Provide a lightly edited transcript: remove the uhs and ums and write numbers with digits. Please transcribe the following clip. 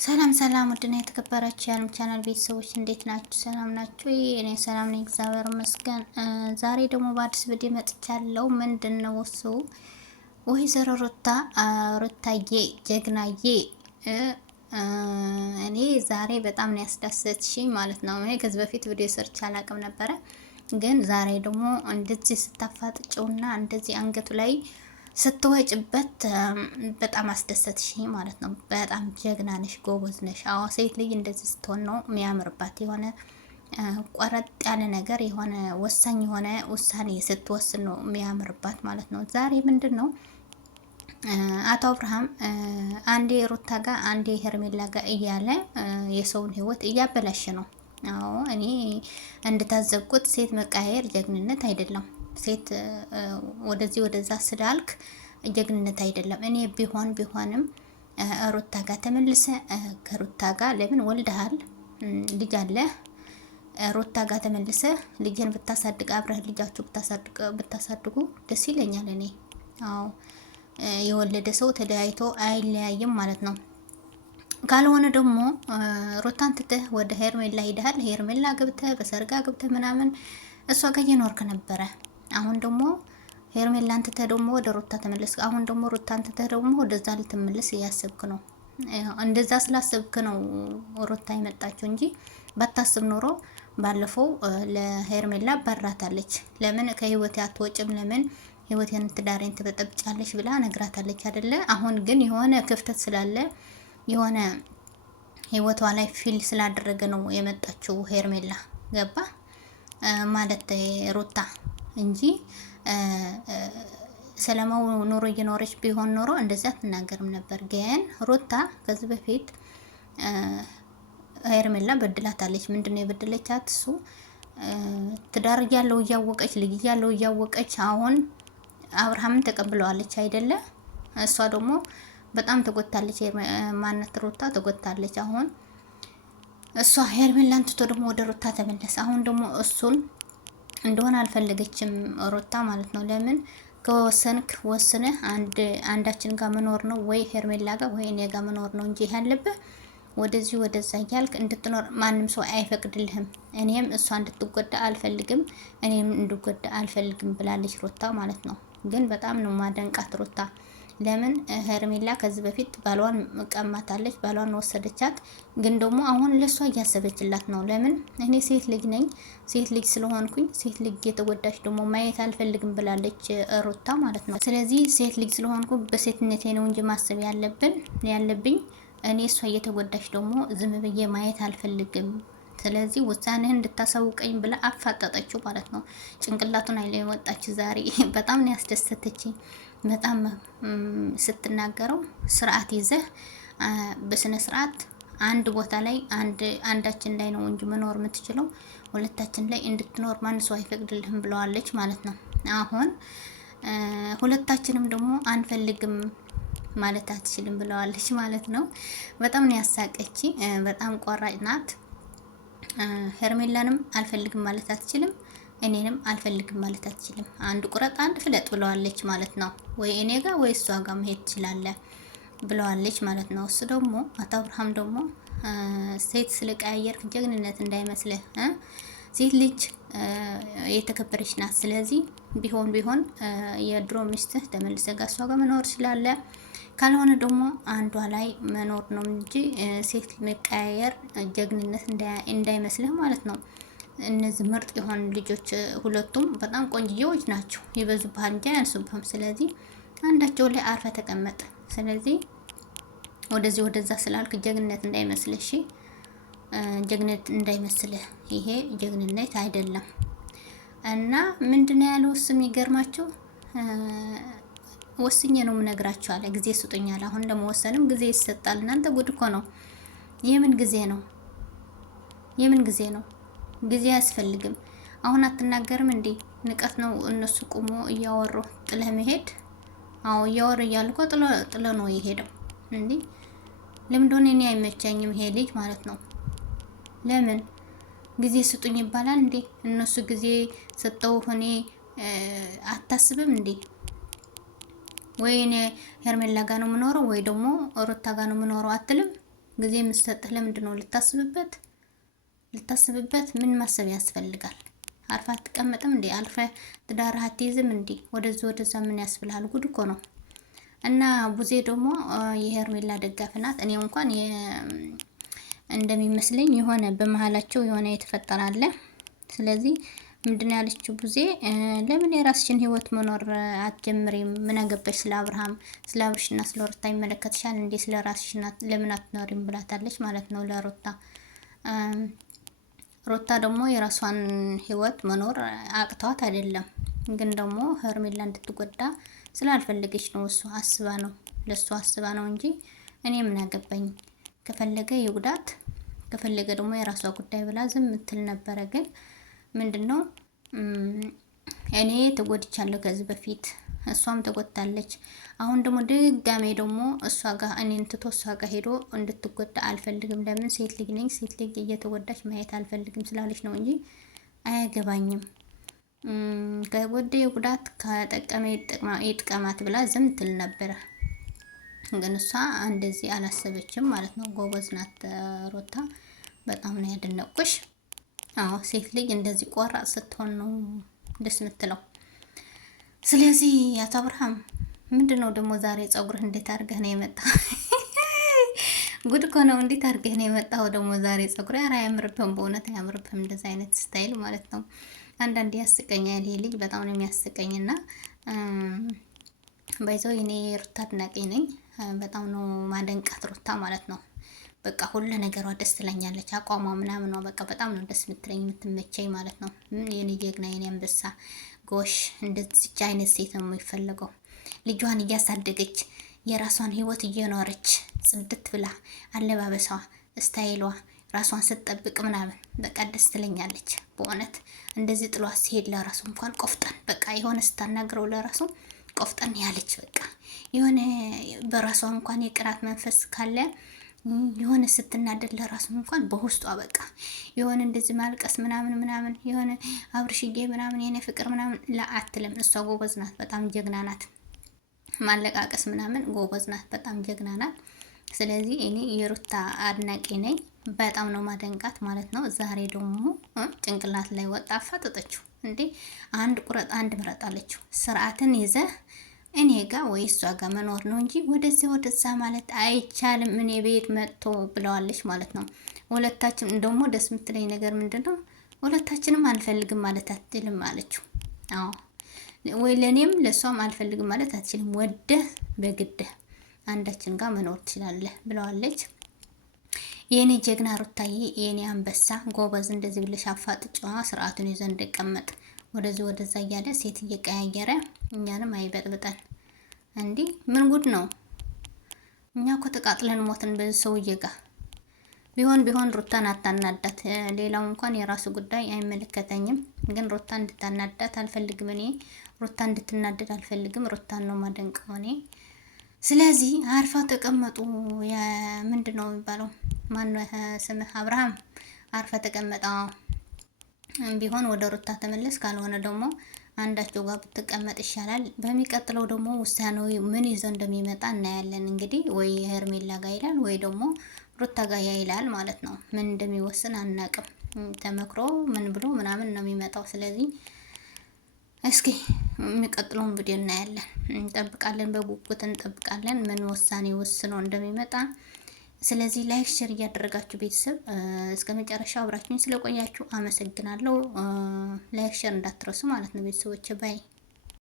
ሰላም ሰላም፣ ውድና የተከበራችሁ የዓለም ቻናል ቤተሰቦች እንዴት ናችሁ? ሰላም ናችሁ? እኔ ሰላም ነኝ፣ እግዚአብሔር ይመስገን። ዛሬ ደግሞ በአዲስ ቪዲዮ መጥቻለሁ። ምንድነው እሱ? ወይዘሮ ሩታዬ ጀግናዬ፣ እኔ ዛሬ በጣም ነው ያስደሰትሽኝ ማለት ነው። እኔ ከዚህ በፊት ቪዲዮ ሰርች አላውቅም ነበረ፣ ግን ዛሬ ደግሞ እንደዚህ ስታፋጥጭውና እንደዚህ አንገቱ ላይ ስትወጭበት በጣም አስደሰትሽኝ ማለት ነው። በጣም ጀግና ነሽ፣ ጎበዝ ነሽ። አዎ ሴት ልጅ እንደዚህ ስትሆን ነው የሚያምርባት። የሆነ ቆረጥ ያለ ነገር የሆነ ወሳኝ የሆነ ውሳኔ ስትወስን ነው የሚያምርባት ማለት ነው። ዛሬ ምንድን ነው አቶ አብርሃም አንዴ ሩታ ጋር አንዴ ሄርሜላ ጋር እያለ የሰውን ሕይወት እያበላሽ ነው። አዎ እኔ እንድታዘብኩት ሴት መቃየር ጀግንነት አይደለም። ሴት ወደዚህ ወደዛ ስላልክ ጀግንነት አይደለም። እኔ ቢሆንም ሩታ ጋር ተመልሰ ከሩታ ጋር ለምን ወልደሃል፣ ልጅ አለ። ሩታ ጋር ተመልሰ ልጅን ብታሳድግ አብረህ ልጃችሁ ብታሳድጉ ደስ ይለኛል እኔ። አዎ የወለደ ሰው ተለያይቶ አይለያይም ማለት ነው። ካልሆነ ደግሞ ሩታን ትተህ ወደ ሄርሜላ ሄደሃል። ሄርሜላ ገብተህ በሰርጋ ገብተህ ምናምን እሷ ጋር እየኖርክ ነበረ። አሁን ደግሞ ሄርሜላን ትተህ ደግሞ ወደ ሩታ ተመለስ። አሁን ደግሞ ሩታን ትተህ ደግሞ ወደዛ ልትመለስ እያሰብክ ነው። እንደዛ ስላሰብክ ነው ሩታ የመጣችው እንጂ ባታስብ ኖሮ ባለፈው ለሄርሜላ ባራታለች። ለምን ከህይወት አትወጭም፣ ለምን ህይወቴን ትዳሬን ትበጠብጫለሽ ብላ ነግራታለች አይደለ? አሁን ግን የሆነ ክፍተት ስላለ የሆነ ህይወቷ ላይ ፊል ስላደረገ ነው የመጣችው ሄርሜላ። ገባ ማለት ሩታ እንጂ ሰላማዊ ኑሮ እየኖረች ቢሆን ኖሮ እንደዛ አትናገርም ነበር። ግን ሩታ ከዚህ በፊት ሄርሜላ በድላታለች። ምንድነው የበደለቻት? እሱ ትዳር ያለው እያወቀች ልጅ ያለው እያወቀች አሁን አብርሃምን ተቀብለዋለች አይደለ? እሷ ደግሞ በጣም ተጎታለች። ማነት ሩታ ተጎታለች። አሁን እሷ ሄርሜላን ትቶ ደግሞ ወደ ሩታ ተመለሰ። አሁን ደግሞ እሱን እንደሆነ አልፈለገችም ሩታ ማለት ነው። ለምን ከወሰንክ ወስነህ አንዳችን ጋር መኖር ነው ወይ ሄርሜላ ጋር ወይ እኔ ጋር መኖር ነው እንጂ ያለብህ ወደዚህ ወደዛ እያልክ እንድትኖር ማንም ሰው አይፈቅድልህም። እኔም እሷ እንድትጎዳ አልፈልግም፣ እኔም እንድጎዳ አልፈልግም ብላለች ሩታ ማለት ነው። ግን በጣም ነው ማደንቃት ሩታ። ለምን ሄርሜላ ከዚህ በፊት ባሏን ቀማታለች፣ ባሏን ወሰደቻት። ግን ደግሞ አሁን ለሷ እያሰበችላት ነው። ለምን እኔ ሴት ልጅ ነኝ፣ ሴት ልጅ ስለሆንኩኝ ሴት ልጅ የተጎዳች ደግሞ ማየት አልፈልግም ብላለች ሩታ ማለት ነው። ስለዚህ ሴት ልጅ ስለሆንኩ በሴትነቴ ነው እንጂ ማሰብ ያለብኝ እኔ እሷ እየተጎዳች ደግሞ ዝም ብዬ ማየት አልፈልግም። ስለዚህ ውሳኔህን እንድታሳውቀኝ ብላ አፋጠጠችው ማለት ነው። ጭንቅላቱን አይለ ወጣች ዛሬ። በጣም ነው ያስደሰተችኝ። በጣም ስትናገረው ስርዓት ይዘህ በስነ ስርዓት አንድ ቦታ ላይ አንዳችን ላይ ነው እንጂ መኖር የምትችለው ሁለታችን ላይ እንድትኖር ማን ሰው አይፈቅድልህም ብለዋለች ማለት ነው። አሁን ሁለታችንም ደግሞ አንፈልግም ማለት አትችልም ብለዋለች ማለት ነው። በጣም ነው ያሳቀች። በጣም ቆራጭ ናት። ሄርሜላንም አልፈልግም ማለት አትችልም፣ እኔንም አልፈልግም ማለት አትችልም። አንድ ቁረጥ አንድ ፍለጥ ብለዋለች ማለት ነው። ወይ እኔ ጋር ወይ እሷ ጋር መሄድ ትችላለህ ብለዋለች ማለት ነው። እሱ ደግሞ አቶ አብርሃም ደግሞ ሴት ስለቀያየርክ ጀግንነት እንዳይመስልህ፣ ሴት ልጅ የተከበረች ናት። ስለዚህ ቢሆን የድሮ ሚስትህ ተመልሰህ ጋር እሷ ጋር መኖር ትችላለህ። ካልሆነ ደግሞ አንዷ ላይ መኖር ነው እንጂ ሴት መቀያየር ጀግንነት እንዳይመስልህ ማለት ነው። እነዚህ ምርጥ የሆኑ ልጆች ሁለቱም በጣም ቆንጆዎች ናቸው። ይበዙብሃል እንጂ አያንሱብህም። ስለዚህ አንዳቸው ላይ አርፈ ተቀመጠ። ስለዚህ ወደዚህ ወደዛ ስላልክ ጀግንነት እንዳይመስልህ፣ እሺ? ጀግንነት እንዳይመስልህ። ይሄ ጀግንነት አይደለም። እና ምንድነው ያለው እሱ የሚገርማቸው ወስኜ ነው የምነግራቸው አለ። ጊዜ ስጡኛል። አሁን ለመወሰንም ጊዜ ይሰጣል። እናንተ ጉድ እኮ ነው። የምን ጊዜ ነው? የምን ጊዜ ነው? ጊዜ አያስፈልግም። አሁን አትናገርም እንዴ? ንቀት ነው። እነሱ ቁሞ እያወሩ ጥለህ መሄድ። አዎ እያወሩ እያሉ እኮ ጥለ ነው የሄደው እንዴ። ለምን እንደሆነ እኔ አይመቸኝም ይሄ ልጅ ማለት ነው። ለምን ጊዜ ስጡኝ ይባላል እንዴ? እነሱ ጊዜ ሰጠው እኔ አታስብም እንዴ? ወይ እኔ ሄርሜላ ጋር ነው የምኖረው ወይ ደግሞ ሩታ ጋር ነው የምኖረው አትልም? ጊዜ የምትሰጥህ ለምንድን ነው? ልታስብበት ምን ማሰብ ያስፈልጋል? አርፋ አትቀመጥም እንዴ? አልፈ ትዳርህ አትይዝም እንዴ? ወደዛ ምን ያስብልሃል? ጉድ እኮ ነው። እና ቡዜ ደግሞ የሄርሜላ ደጋፊ ናት። እኔ እንኳን እንደሚመስለኝ የሆነ በመሀላቸው የሆነ የተፈጠረ አለ። ስለዚህ ምንድን ያለችው ቡዜ ለምን የራስሽን ህይወት መኖር አትጀምሪም? ምን አገባሽ ስለ አብርሃም፣ ስለ አብርሽና ስለ ሩታ ይመለከትሻል እንዴ? ስለ ራስሽና ለምን አትኖሪም ብላታለች ማለት ነው ለሩታ። ሩታ ደግሞ የራሷን ህይወት መኖር አቅቷት አይደለም፣ ግን ደግሞ ሄርሜላ እንድትጎዳ ስላልፈለገች ነው። እሱ አስባ ነው፣ ለሱ አስባ ነው እንጂ እኔ ምን አገባኝ፣ ከፈለገ ይጉዳት፣ ከፈለገ ደግሞ የራሷ ጉዳይ ብላ ዝም ምትል ነበረ። ግን ምንድነው እኔ ተጎድቻለሁ ከዚህ በፊት፣ እሷም ተጎድታለች። አሁን ደግሞ ድጋሜ ደግሞ እሷ ጋር እኔን ትቶ እሷ ጋር ሄዶ እንድትጎዳ አልፈልግም። ለምን ሴት ልጅ ነኝ፣ ሴት ልጅ እየተጎዳች ማየት አልፈልግም ስላለች ነው እንጂ አያገባኝም። ከጎደ ጉዳት ከጠቀመ ይጥቀማት ብላ ዝም ትል ነበረ። ግን እሷ እንደዚህ አላሰበችም ማለት ነው። ጎበዝ ናት ሩታ፣ በጣም ነው ያደነቁሽ። አዎ ሴት ልጅ እንደዚህ ቆራጥ ስትሆን ነው ደስ የምትለው። ስለዚህ አቶ አብርሃም ምንድነው ደግሞ ዛሬ ፀጉርህ እንዴት አድርገህ ነው የመጣው? ጉድ እኮ ነው። እንዴት አድርገህ ነው የመጣው ደግሞ ዛሬ ፀጉር? ኧረ አያምርብህም፣ በእውነት አያምርብህም እንደዚህ አይነት ስታይል ማለት ነው። አንዳንዴ ያስቀኛል ይሄ ልጅ፣ በጣም ነው የሚያስቀኝና ባይዘው እኔ ሩታ አድናቂ ነኝ። በጣም ነው ማደንቃት ሩታ ማለት ነው። በቃ ሁሉ ነገሯ ደስ ትለኛለች። አቋሟ ምናምኗ በቃ በጣም ነው ደስ የምትለኝ የምትመቸኝ ማለት ነው። የኔ ጀግና የኔ አንበሳ ጎሽ፣ እንደዚች አይነት ሴት ነው የሚፈለገው። ልጇን እያሳደገች የራሷን ህይወት እየኖረች ጽድት ብላ አለባበሷ፣ ስታይሏ ራሷን ስትጠብቅ ምናምን በቃ ደስ ትለኛለች በእውነት። እንደዚህ ጥሏት ሲሄድ ለራሱ እንኳን ቆፍጠን በቃ የሆነ ስታናግረው ለራሱ ቆፍጠን ያለች በቃ የሆነ በራሷ እንኳን የቅናት መንፈስ ካለ የሆነ ስትናደድ ለራሱ እንኳን በውስጧ በቃ የሆነ እንደዚህ ማልቀስ ምናምን የሆነ አብርሽዬ ምናምን የኔ ፍቅር ምናምን ለአትልም። እሷ ጎበዝ ናት፣ በጣም ጀግና ናት። ማለቃቀስ ምናምን ጎበዝ ናት፣ በጣም ጀግና ናት። ስለዚህ እኔ የሩታ አድናቂ ነኝ፣ በጣም ነው ማደንቃት ማለት ነው። ዛሬ ደግሞ ጭንቅላት ላይ ወጣ አፋጠጠችው እንዴ! አንድ ቁረጥ አንድ ምረጥ አለችው። ስርዓትን ይዘህ እኔ ጋር ወይ እሷ ጋር መኖር ነው እንጂ ወደዛ ማለት አይቻልም። እኔ ቤት መጥቶ ብለዋለች ማለት ነው። ሁለታችን ደግሞ ደስ የምትለኝ ነገር ምንድነው? ሁለታችንም አንፈልግም ማለት አትችልም አለችው። አዎ ወይ ለኔም ለሷም አልፈልግም ማለት አትችልም። ወደህ በግድህ አንዳችን ጋር መኖር ትችላለህ ብለዋለች። የኔ ጀግና ሩታዬ፣ የኔ አንበሳ ጎበዝ፣ እንደዚህ ብለሽ አፋጥጫዋ ስርዓቱን ይዘ እንደቀመጥ ወደዛ እያለ ሴት እየቀያየረ እኛንም አይበጥብጠን። እንዲህ ምን ጉድ ነው? እኛ እኮ ተቃጥለን ሞትን በዚህ ሰውዬ ጋር። ቢሆን ሩታን አታናዳት። ሌላው እንኳን የራሱ ጉዳይ አይመለከተኝም፣ ግን ሩታ እንድታናዳት አልፈልግም። እኔ ሩታ እንድትናደድ አልፈልግም። ሩታን ነው ማደንቀው እኔ። ስለዚህ አርፋ ተቀመጡ። ምንድን ነው የሚባለው? ማነው ስምህ? አብርሃም አርፈ ተቀመጣ። ቢሆን ወደ ሩታ ተመለስ፣ ካልሆነ ደግሞ አንዳቸው ጋር ብትቀመጥ ይሻላል። በሚቀጥለው ደግሞ ውሳኔው ምን ይዞ እንደሚመጣ እናያለን። እንግዲህ ወይ ሄርሜላ ጋር ይላል ወይ ደግሞ ሩታ ጋር ይላል ማለት ነው። ምን እንደሚወስን አናቅም። ተመክሮ ምን ብሎ ምናምን ነው የሚመጣው። ስለዚህ እስኪ የሚቀጥለውን ቪዲዮ እናያለን፣ እንጠብቃለን፣ በጉጉት እንጠብቃለን ምን ውሳኔ ወስኖ እንደሚመጣ። ስለዚህ ላይክ ሼር እያደረጋችሁ ቤተሰብ እስከ መጨረሻው አብራችሁኝ ስለቆያችሁ አመሰግናለሁ። ላይክ ሼር እንዳትረሱ ማለት ነው ቤተሰቦች። ባይ